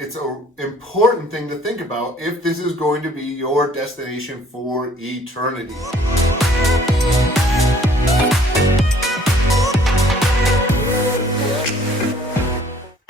it's an important thing to think about if this is going to be your destination for eternity.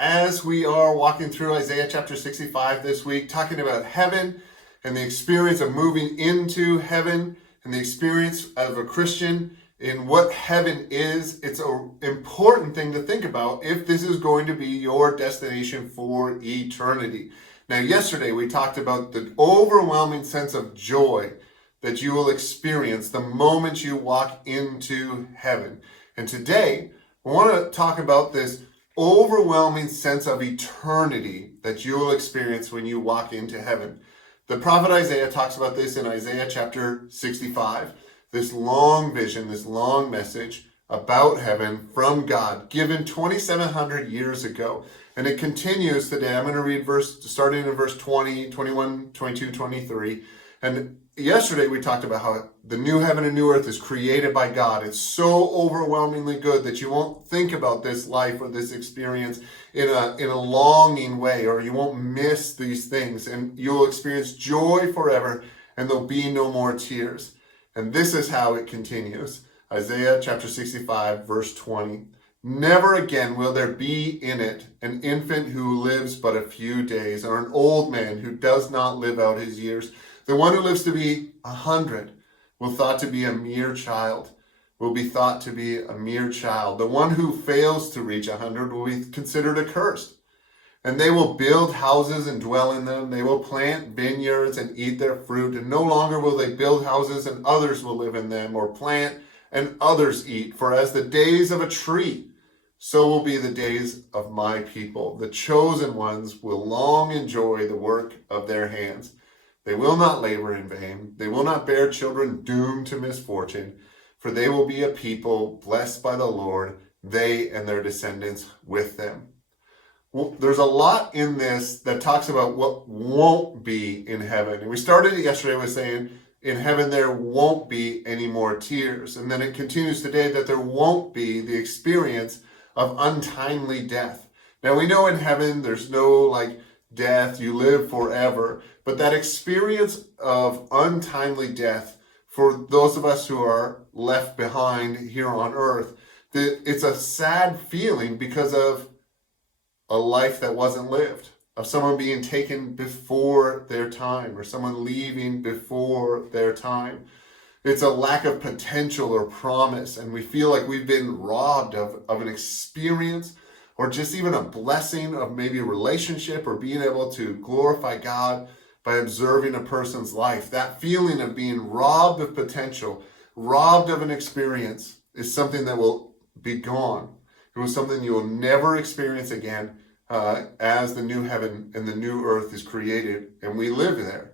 As we are walking through Isaiah chapter 65 this week, talking about heaven and the experience of moving into heaven and the experience of a Christian in what heaven is, it's an important thing to think about if this is going to be your destination for eternity. Now, yesterday we talked about the overwhelming sense of joy that you will experience the moment you walk into heaven. And today, I want to talk about this overwhelming sense of eternity that you will experience when you walk into heaven. The prophet Isaiah talks about this in Isaiah chapter 65. This long vision, this long message about heaven from God, given 2,700 years ago. And it continues today. I'm going to read starting in verse 20, 21, 22, 23. And yesterday we talked about how the new heaven and new earth is created by God. It's so overwhelmingly good that you won't think about this life or this experience in a longing way, or you won't miss these things, and you'll experience joy forever, and there'll be no more tears. And this is how it continues. Isaiah chapter 65, verse 20. Never again will there be in it an infant who lives but a few days, or an old man who does not live out his years. The one who lives to be 100 will thought to be a mere child, will be thought to be a mere child. The one who fails to reach 100 will be considered accursed. And they will build houses and dwell in them. They will plant vineyards and eat their fruit. And no longer will they build houses and others will live in them, or plant and others eat. For as the days of a tree, so will be the days of my people. The chosen ones will long enjoy the work of their hands. They will not labor in vain. They will not bear children doomed to misfortune. For they will be a people blessed by the Lord, they and their descendants with them. Well, there's a lot in this that talks about what won't be in heaven. And we started it yesterday with saying, in heaven there won't be any more tears. And then it continues today that there won't be the experience of untimely death. Now we know in heaven there's no death, you live forever. But that experience of untimely death, for those of us who are left behind here on earth, it's a sad feeling because of a life that wasn't lived, of someone being taken before their time, or someone leaving before their time. It's a lack of potential or promise, and we feel like we've been robbed of an experience, or just even a blessing of maybe a relationship, or being able to glorify God by observing a person's life. That feeling of being robbed of potential, robbed of an experience, is something that will be gone. It was something you will never experience again as the new heaven and the new earth is created and we live there.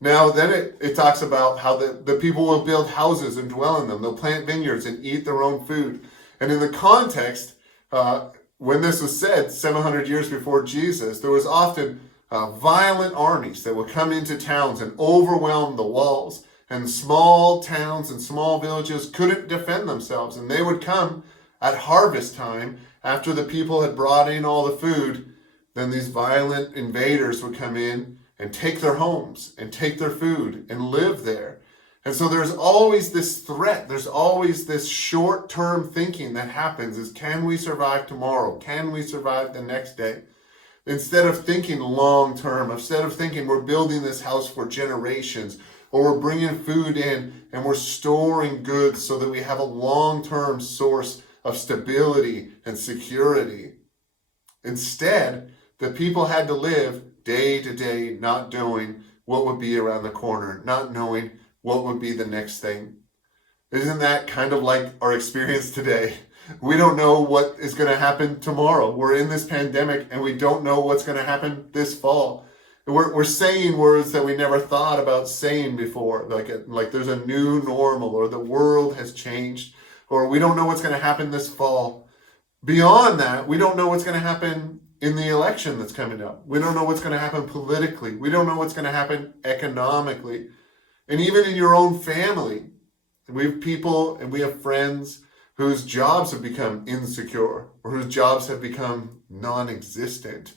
Now, then it talks about how the people will build houses and dwell in them. They'll plant vineyards and eat their own food. And in the context, when this was said 700 years before Jesus, there was often violent armies that would come into towns and overwhelm the walls. And small towns and small villages couldn't defend themselves. And they would come at harvest time, after the people had brought in all the food. Then these violent invaders would come in and take their homes and take their food and live there. And so there's always this threat. There's always this short-term thinking that happens is, can we survive tomorrow? Can we survive the next day? Instead of thinking long-term, instead of thinking we're building this house for generations, or we're bringing food in and we're storing goods so that we have a long-term source of stability and security. Instead, the people had to live day to day, not knowing what would be around the corner, not knowing what would be the next thing. Isn't that kind of like our experience today? We don't know what is going to happen tomorrow. We're in this pandemic and we don't know what's going to happen this fall. We're saying words that we never thought about saying before, like there's a new normal, or the world has changed, or we don't know what's going to happen this fall. Beyond that, we don't know what's going to happen in the election that's coming up. We don't know what's going to happen politically. We don't know what's going to happen economically. And even in your own family, we have people and we have friends whose jobs have become insecure, or whose jobs have become non-existent.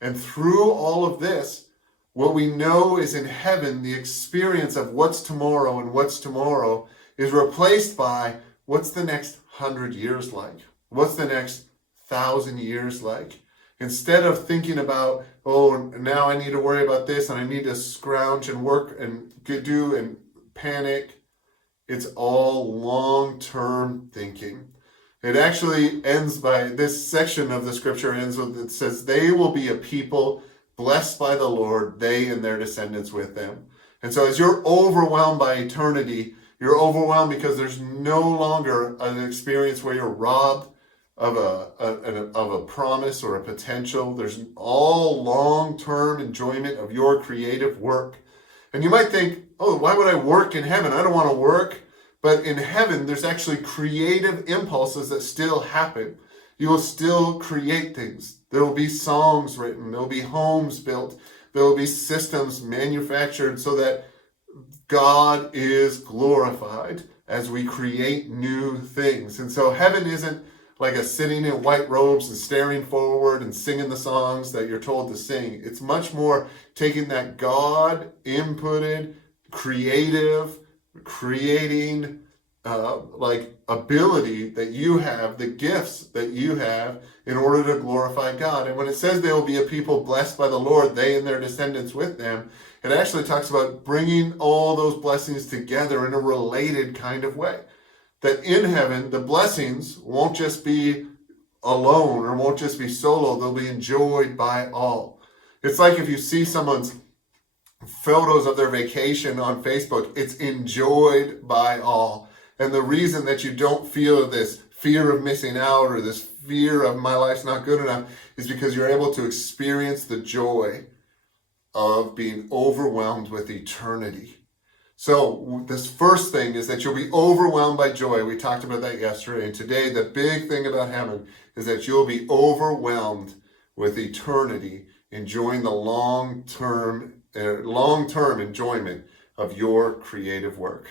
And through all of this, what we know is in heaven, the experience of what's tomorrow and what's tomorrow is replaced by what's the next 100 years like? What's the next 1,000 years like? Instead of thinking about, oh, now I need to worry about this and I need to scrounge and work and do and panic, it's all long-term thinking. It actually ends by, this section of the scripture ends with, it says, they will be a people blessed by the Lord, they and their descendants with them. And so as you're overwhelmed by eternity, you're overwhelmed because there's no longer an experience where you're robbed of a promise or a potential. There's all long-term enjoyment of your creative work. And you might think, oh, why would I work in heaven? I don't want to work. But in heaven, there's actually creative impulses that still happen. You will still create things. There will be songs written. There will be homes built. There will be systems manufactured so that God is glorified as we create new things. And so heaven isn't like a sitting in white robes and staring forward and singing the songs that you're told to sing. It's much more taking that God inputted, creative, creating like ability that you have, the gifts that you have in order to glorify God. And when it says they will be a people blessed by the Lord, they and their descendants with them, it actually talks about bringing all those blessings together in a related kind of way. That in heaven, the blessings won't just be alone or won't just be solo, they'll be enjoyed by all. It's like if you see someone's photos of their vacation on Facebook, it's enjoyed by all. And the reason that you don't feel this fear of missing out or this fear of my life's not good enough is because you're able to experience the joy of being overwhelmed with eternity. So this first thing is that you'll be overwhelmed by joy. We talked about that yesterday. And today, the big thing about heaven is that you'll be overwhelmed with eternity, enjoying the long-term enjoyment of your creative work.